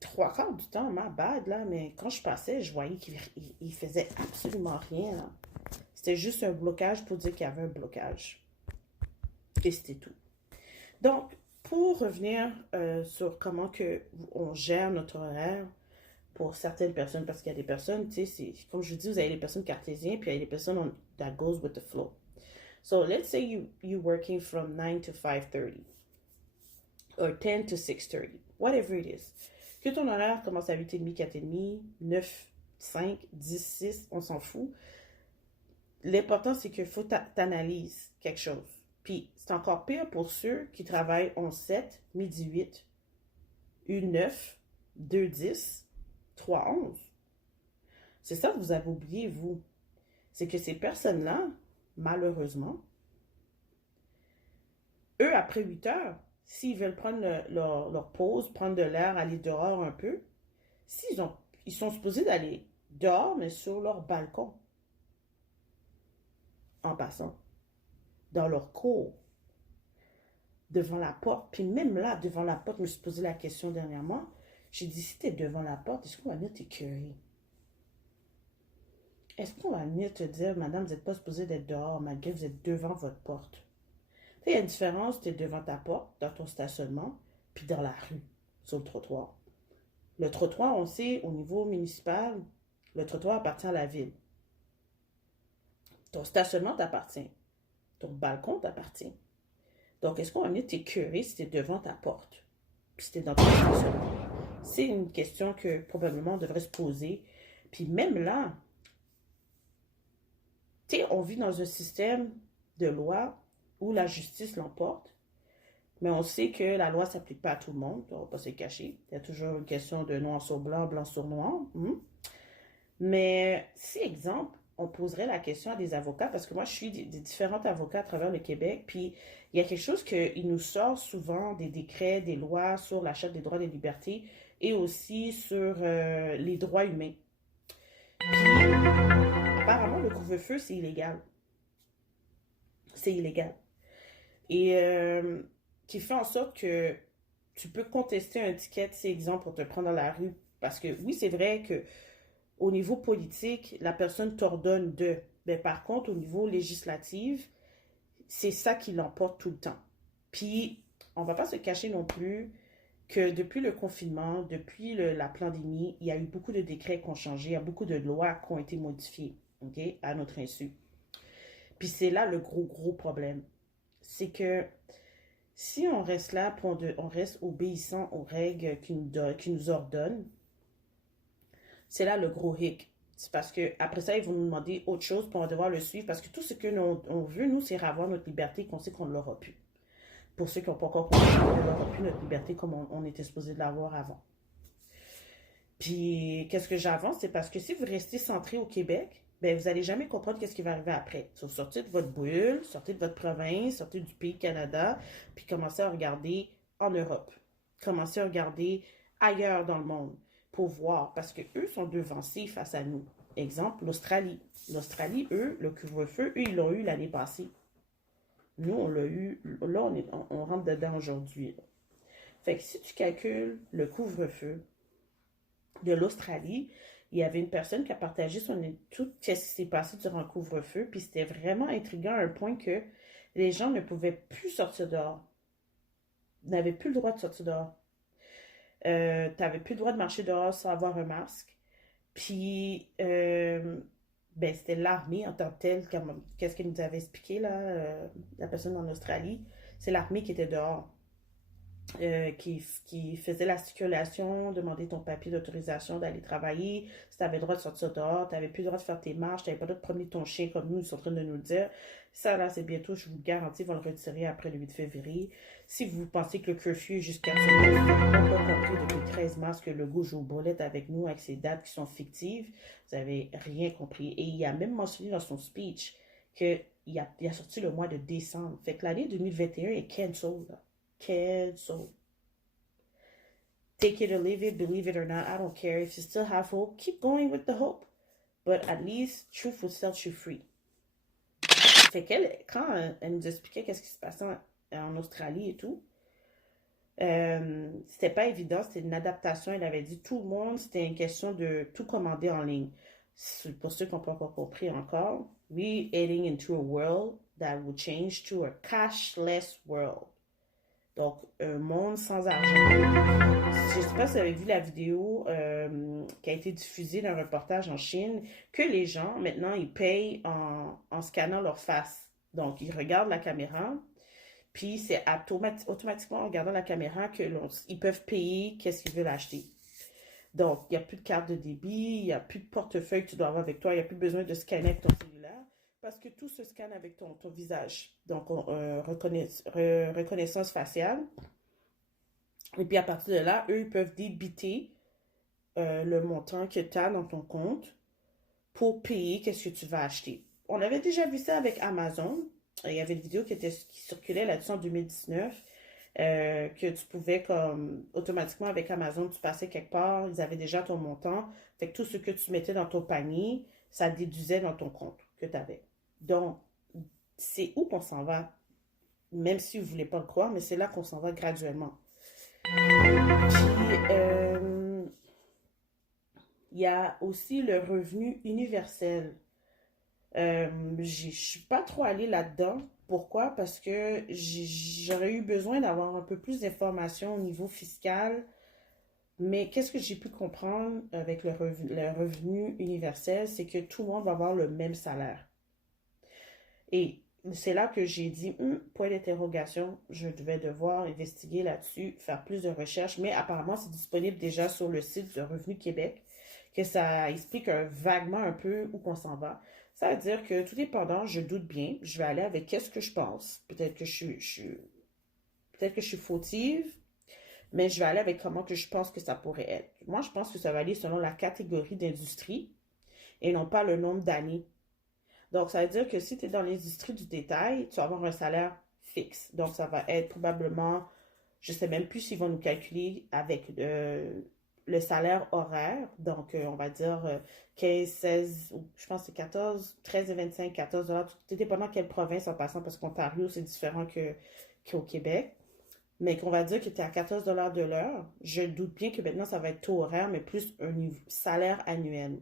trois quarts du temps, ma bad, là, mais quand je passais, je voyais qu'il faisait absolument rien, là. C'était juste un blocage pour dire qu'il y avait un blocage. Et c'était tout. Donc, pour revenir sur comment que on gère notre horaire pour certaines personnes, parce qu'il y a des personnes, tu sais, comme je dis, vous avez les personnes cartésiennes, puis il y a des personnes that goes with the flow. So let's say you working from 9 to 5:30 or 10 to 6:30, whatever it is. Que ton horaire commence à 8h30, 4h30, 9, 5, 10, 6, on s'en fout. L'important, c'est qu'il faut t'analyser quelque chose. Puis, c'est encore pire pour ceux qui travaillent 11-7, midi 8, 1-9, 2-10, 3-11. C'est ça que vous avez oublié, vous. C'est que ces personnes-là, malheureusement, eux, après 8 heures, s'ils veulent prendre leur pause, prendre de l'air, aller dehors un peu, ils sont supposés d'aller dehors, mais sur leur balcon, en passant, dans leur cour, devant la porte. Puis même là, devant la porte, je me suis posé la question dernièrement. J'ai dit, si t'es devant la porte, est-ce qu'on va venir t'écœurer? Est-ce qu'on va venir te dire, madame, vous n'êtes pas supposée d'être dehors, malgré que vous êtes devant votre porte? Il y a une différence, tu es devant ta porte, dans ton stationnement, puis dans la rue, sur le trottoir. Le trottoir, on sait, au niveau municipal, le trottoir appartient à la ville. Ton stationnement t'appartient. Ton balcon t'appartient. Donc, est-ce qu'on va venir t'écœurer si tu es devant ta porte? Puis si tu es dans ton stationnement? C'est une question que probablement on devrait se poser. Puis même là, tu sais, on vit dans un système de loi où la justice l'emporte, mais on sait que la loi ne s'applique pas à tout le monde, on ne va pas se cacher. Il y a toujours une question de noir sur blanc, blanc sur noir. Mais si, exemple, on poserait la question à des avocats, parce que moi, je suis des différents avocats à travers le Québec, puis il y a quelque chose qui nous sort souvent des décrets, des lois sur la Charte des droits et des libertés et aussi sur les droits humains. Apparemment, le couvre-feu, c'est illégal. C'est illégal. Et qui fait en sorte que tu peux contester un ticket, c'est exemple, pour te prendre dans la rue. Parce que oui, c'est vrai que au niveau politique, la personne t'ordonne de. Mais par contre, au niveau législatif, c'est ça qui l'emporte tout le temps. Puis, on va pas se cacher non plus que depuis le confinement, depuis la pandémie, il y a eu beaucoup de décrets qui ont changé, il y a beaucoup de lois qui ont été modifiées, OK, à notre insu. Puis c'est là le gros problème. C'est que si on reste là, on reste obéissant aux règles qui nous ordonnent, c'est là le gros hic. C'est parce que après ça, ils vont nous demander autre chose, pour on va devoir le suivre. Parce que tout ce que on veut, nous, c'est avoir notre liberté qu'on sait qu'on ne l'aura plus. Pour ceux qui n'ont pas encore compris, on n'aura plus notre liberté comme on était supposé de l'avoir avant. Puis, qu'est-ce que j'avance? C'est parce que si vous restez centré au Québec, ben, vous n'allez jamais comprendre qu'est-ce qui va arriver après. Sauf sortir de votre bulle, sortir de votre province, sortir du pays Canada, puis commencer à regarder en Europe. Commencer à regarder ailleurs dans le monde pour voir, parce que eux sont devancés face à nous. Exemple, l'Australie. L'Australie, eux, le couvre-feu, eux, ils l'ont eu l'année passée. Nous, on l'a eu, là, on rentre dedans aujourd'hui. Fait que si tu calcules le couvre-feu de l'Australie, il y avait une personne qui a partagé tout ce qui s'est passé durant le couvre-feu, puis c'était vraiment intriguant à un point que les gens ne pouvaient plus sortir dehors. N'avaient plus le droit de sortir dehors. Tu n'avais plus le droit de marcher dehors sans avoir un masque. Puis, ben, c'était l'armée en tant que telle, qu'est-ce qu'elle nous avait expliqué, là, la personne en Australie. C'est l'armée qui était dehors, qui faisait la circulation, demander ton papier d'autorisation d'aller travailler, si tu avais le droit de sortir dehors, tu n'avais plus le droit de faire tes marches, tu n'avais pas le droit de promener ton chien comme nous, ils sont en train de nous le dire. Ça, là, c'est bientôt, je vous le garantis, ils vont le retirer après le 8 février. Si vous pensez que le curfew est jusqu'à ce moment, vous n'avez pas compris depuis le 13 mars que le go joue boulette avec nous, avec ces dates qui sont fictives, vous n'avez rien compris. Et il a même mentionné dans son speech qu'il a sorti le mois de décembre. Fait que l'année 2021 est cancel, là. Cancel. Take it or leave it, believe it or not, I don't care. If you still have hope, keep going with the hope. But at least, truth will set you free. Fait qu'elle, quand elle nous expliquait qu'est-ce qui se passait en Australie et tout, C'était pas évident, c'était une adaptation. Il avait dit tout le monde, c'était une question de tout commander en ligne. Pour ceux qui n'ont pas encore compris encore, we heading into a world that will change to a cashless world. Donc, un monde sans argent. Je ne sais pas si vous avez vu la vidéo qui a été diffusée d'un reportage en Chine, que les gens, maintenant, ils payent en scannant leur face. Donc, ils regardent la caméra, puis c'est automatiquement en regardant la caméra qu'ils peuvent payer qu'est-ce qu'ils veulent acheter. Donc, il n'y a plus de carte de débit, il n'y a plus de portefeuille que tu dois avoir avec toi, il n'y a plus besoin de scanner avec ton cellulaire parce que tout se scanne avec ton visage. Donc, reconnaissance faciale. Et puis, à partir de là, eux, ils peuvent débiter le montant que tu as dans ton compte pour payer qu'est-ce que tu vas acheter. On avait déjà vu ça avec Amazon. Il y avait une vidéo qui circulait là-dessus en 2019 que tu pouvais comme automatiquement avec Amazon, tu passais quelque part, ils avaient déjà ton montant. Fait que tout ce que tu mettais dans ton panier, ça déduisait dans ton compte que tu avais. Donc, c'est où qu'on s'en va, même si vous ne voulez pas le croire, mais c'est là qu'on s'en va graduellement. Puis, il y a aussi le revenu universel. Je suis pas trop allée là-dedans. Pourquoi? Parce que j'aurais eu besoin d'avoir un peu plus d'informations au niveau fiscal. Mais qu'est-ce que j'ai pu comprendre avec le revenu universel, c'est que tout le monde va avoir le même salaire. Et c'est là que j'ai dit, point d'interrogation, je devais devoir investiguer là-dessus, faire plus de recherches, mais apparemment c'est disponible déjà sur le site de Revenu Québec, que ça explique vaguement un peu où qu'on s'en va. Ça veut dire que tout dépendant, je doute bien, je vais aller avec qu'est-ce que je pense. Peut-être que je suis fautive, mais je vais aller avec comment que je pense que ça pourrait être. Moi, je pense que ça va aller selon la catégorie d'industrie et non pas le nombre d'années. Donc, ça veut dire que si tu es dans l'industrie du détail, tu vas avoir un salaire fixe. Donc, ça va être probablement, je ne sais même plus s'ils vont nous calculer avec le salaire horaire. Donc, on va dire 15, 16, je pense que c'est 14, 13 et 25, 14 dollars. Tout dépendant quelle province en passant, parce qu'Ontario, c'est différent qu'au Québec. Mais qu'on va dire que tu es à 14 dollars de l'heure, je doute bien que maintenant, ça va être taux horaire, mais plus un salaire annuel.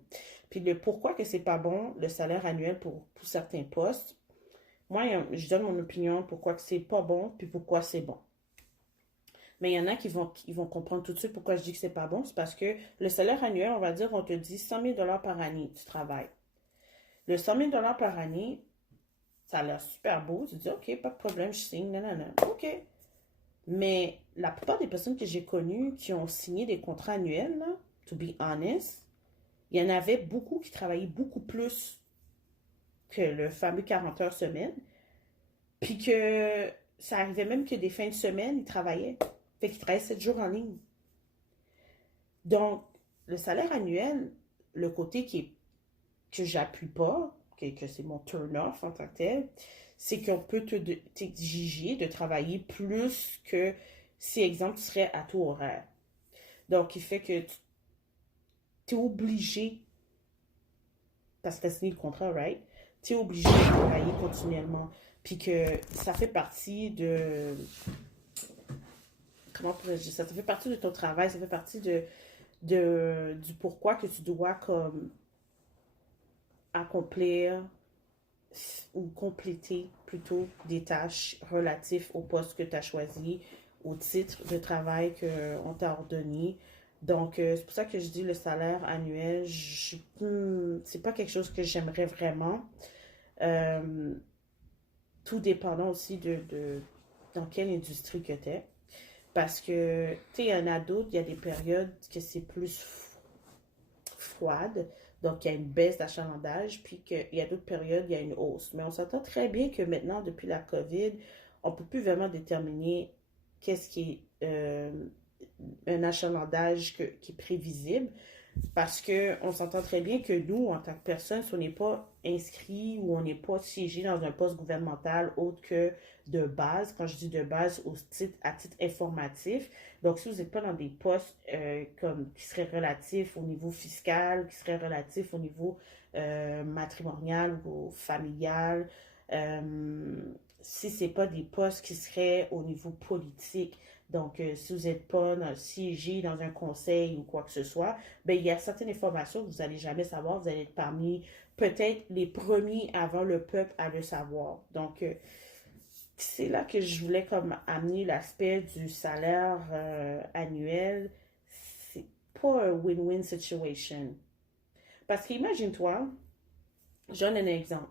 Puis le pourquoi que c'est pas bon, le salaire annuel pour certains postes, moi, je donne mon opinion pourquoi que c'est pas bon, puis pourquoi c'est bon. Mais il y en a qui vont comprendre tout de suite pourquoi je dis que c'est pas bon. C'est parce que le salaire annuel, on va dire, on te dit 100 000 par année, tu travailles. Le 100 000 par année, ça a l'air super beau. Tu dis, OK, pas de problème, je signe, nanana. OK. Mais la plupart des personnes que j'ai connues qui ont signé des contrats annuels, là, to be honest, il y en avait beaucoup qui travaillaient beaucoup plus que le fameux 40 heures semaine. Puis que ça arrivait même que des fins de semaine, ils travaillaient. Fait qu'ils travaillaient 7 jours en ligne. Donc, le salaire annuel, le côté que j'appuie pas, que c'est mon turn-off en tant que tel, c'est qu'on peut t'exiger de travailler plus que si, exemple, tu serais à taux horaire. Donc, il fait que tu es obligé, parce que tu as signé le contrat, right? Tu es obligé de travailler continuellement. Puis que ça fait partie de. Comment pourrais-je dire ça? Ça fait partie de ton travail, ça fait partie du pourquoi que tu dois comme accomplir ou compléter plutôt des tâches relatives au poste que tu as choisi, au titre de travail qu'on t'a ordonné. Donc, c'est pour ça que je dis le salaire annuel, c'est pas quelque chose que j'aimerais vraiment. Euh, Tout dépendant aussi de dans quelle industrie que tu es. Parce que, tu sais, il y en a d'autres, il y a des périodes que c'est plus froide, donc il y a une baisse d'achalandage, puis qu'il y a d'autres périodes, il y a une hausse. Mais on s'entend très bien que maintenant, depuis la COVID, on ne peut plus vraiment déterminer qu'est-ce qui est un achalandage qui est prévisible, parce qu'on s'entend très bien que nous, en tant que personne, si on n'est pas inscrit ou on n'est pas siégé dans un poste gouvernemental autre que de base, quand je dis de base, à titre informatif, donc si vous n'êtes pas dans des postes qui seraient relatifs au niveau fiscal, qui seraient relatifs au niveau matrimonial ou familial, si ce n'est pas des postes qui seraient au niveau politique, Donc, si vous n'êtes pas siégé dans un conseil ou quoi que ce soit, ben, il y a certaines informations que vous n'allez jamais savoir. Vous allez être parmi peut-être les premiers avant le peuple à le savoir. Donc, c'est là que je voulais comme amener l'aspect du salaire annuel. C'est pas un win-win situation. Parce qu'imagine-toi, je donne un exemple.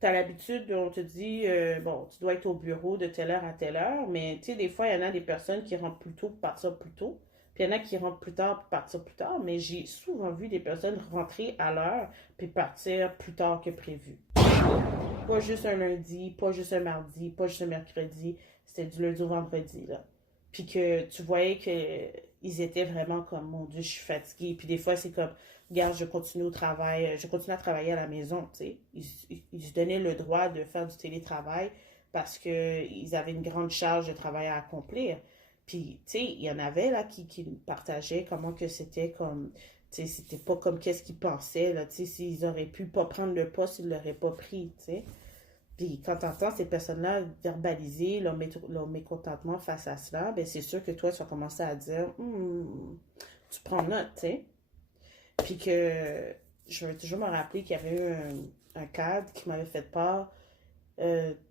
Tu as l'habitude, on te dit, bon, tu dois être au bureau de telle heure à telle heure, mais tu sais, des fois, il y en a des personnes qui rentrent plus tôt pour partir plus tôt, puis il y en a qui rentrent plus tard pour partir plus tard, mais j'ai souvent vu des personnes rentrer à l'heure puis partir plus tard que prévu. Pas juste un lundi, pas juste un mardi, pas juste un mercredi, c'était du lundi au vendredi, là. Puis que tu voyais que ils étaient vraiment comme, mon Dieu, je suis fatiguée. Puis des fois, c'est comme, regarde, je continue au travail, je continue à travailler à la maison, tu sais. Ils se donnaient le droit de faire du télétravail parce qu'ils avaient une grande charge de travail à accomplir. Puis, tu sais, il y en avait là qui partageaient comment que c'était comme, tu sais, c'était pas comme qu'est-ce qu'ils pensaient, là, tu sais, s'ils auraient pu pas prendre le poste, ils l'auraient pas pris, tu sais. Puis quand tu entends ces personnes-là verbaliser leur mécontentement face à cela, ben c'est sûr que toi, tu vas commencer à dire, tu prends note, tu sais. Puis que je vais toujours me rappeler qu'il y avait eu un cadre qui m'avait fait part,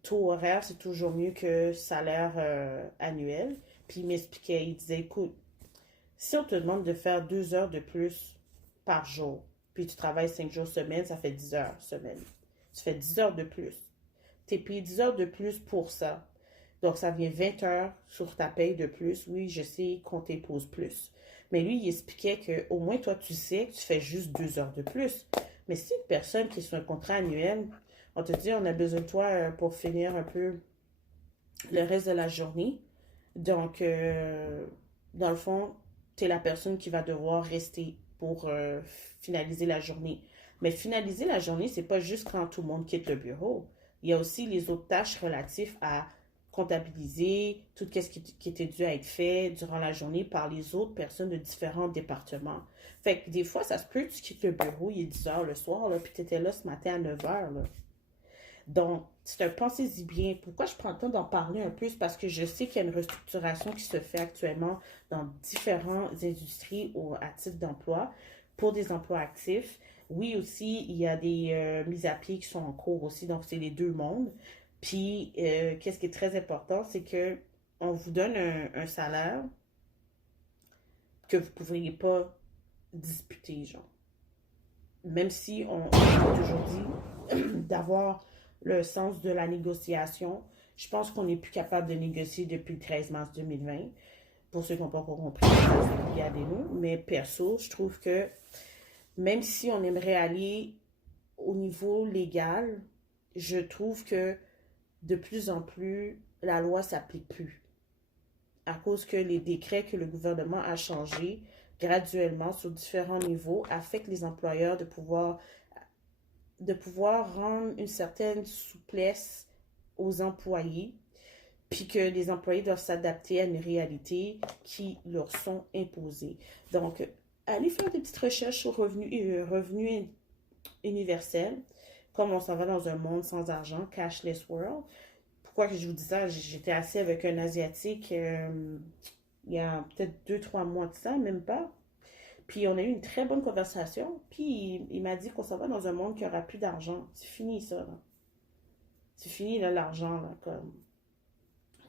taux horaire, c'est toujours mieux que salaire annuel. Puis il m'expliquait, il disait, écoute, si on te demande de faire 2 heures de plus par jour, puis tu travailles 5 jours semaine, ça fait 10 heures semaine. Tu fais 10 heures de plus. Tu es payé 10 heures de plus pour ça. Donc, ça vient 20 heures sur ta paye de plus. Oui, je sais qu'on t'impose plus. Mais lui, il expliquait qu'au moins, toi, tu sais que tu fais juste 2 heures de plus. Mais si une personne qui est sur un contrat annuel, on te dit, on a besoin de toi pour finir un peu le reste de la journée. Donc, dans le fond, tu es la personne qui va devoir rester pour finaliser la journée. Mais finaliser la journée, c'est pas juste quand tout le monde quitte le bureau. Il y a aussi les autres tâches relatives à comptabiliser, tout ce qui était dû à être fait durant la journée par les autres personnes de différents départements. Fait que des fois, ça se peut, tu quittes le bureau, il est 10 heures le soir, là, puis tu étais là ce matin à 9 heures. Là. Donc, c'est un pensez-y bien. Pourquoi je prends le temps d'en parler un peu? C'est parce que je sais qu'il y a une restructuration qui se fait actuellement dans différentes industries à titre d'emploi pour des emplois actifs. Oui, aussi, il y a des mises à pied qui sont en cours aussi, donc c'est les deux mondes. Puis, qu'est-ce qui est très important, c'est que on vous donne un salaire que vous ne pourriez pas disputer, genre. Même si on a toujours dit d'avoir le sens de la négociation, je pense qu'on n'est plus capable de négocier depuis le 13 mars 2020. Pour ceux qui n'ont pas encore compris, regardez-nous. Mais perso, je trouve que même si on aimerait aller au niveau légal, je trouve que de plus en plus, la loi s'applique plus. À cause que les décrets que le gouvernement a changés graduellement sur différents niveaux affectent les employeurs de pouvoir rendre une certaine souplesse aux employés, puis que les employés doivent s'adapter à une réalité qui leur sont imposées. Donc, allez faire des petites recherches sur revenu universel, comme on s'en va dans un monde sans argent, cashless world. Pourquoi que je vous dis ça? J'étais assis avec un Asiatique il y a peut-être 2, 3 mois de ça, même pas. Puis on a eu une très bonne conversation. Puis il m'a dit qu'on s'en va dans un monde qui aura plus d'argent. C'est fini ça, là. C'est fini là, l'argent, là. Comme.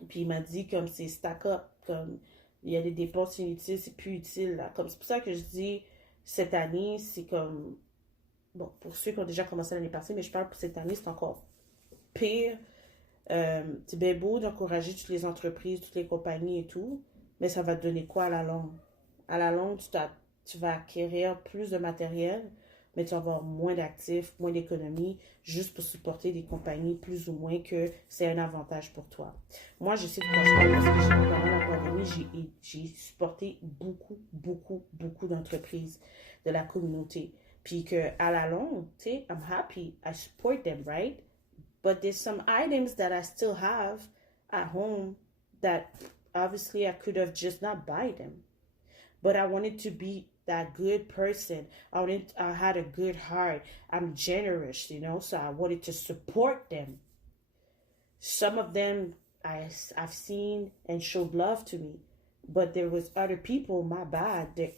Puis il m'a dit comme c'est stack up, comme il y a des dépenses inutiles, c'est plus utile, là. Comme c'est pour ça que je dis cette année, c'est comme. Bon, pour ceux qui ont déjà commencé l'année passée, mais je parle pour cette année, c'est encore pire. C'est bien beau d'encourager toutes les entreprises, toutes les compagnies et tout, mais ça va te donner quoi à la longue? À la longue, tu vas acquérir plus de matériel, mais tu vas avoir moins d'actifs, moins d'économies, juste pour supporter des compagnies plus ou moins que c'est un avantage pour toi. Moi, je sais de quoi je parle parce que pendant la pandémie, j'ai supporté beaucoup, beaucoup, beaucoup d'entreprises de la communauté. Puis que à la longue, tu sais, I'm happy, I support them, right? But there's some items that I still have at home that obviously I could have just not buy them. But I wanted to be that good person. I had a good heart. I'm generous, so I wanted to support them. Some of them I've seen and showed love to me. But there was other people, my bad, their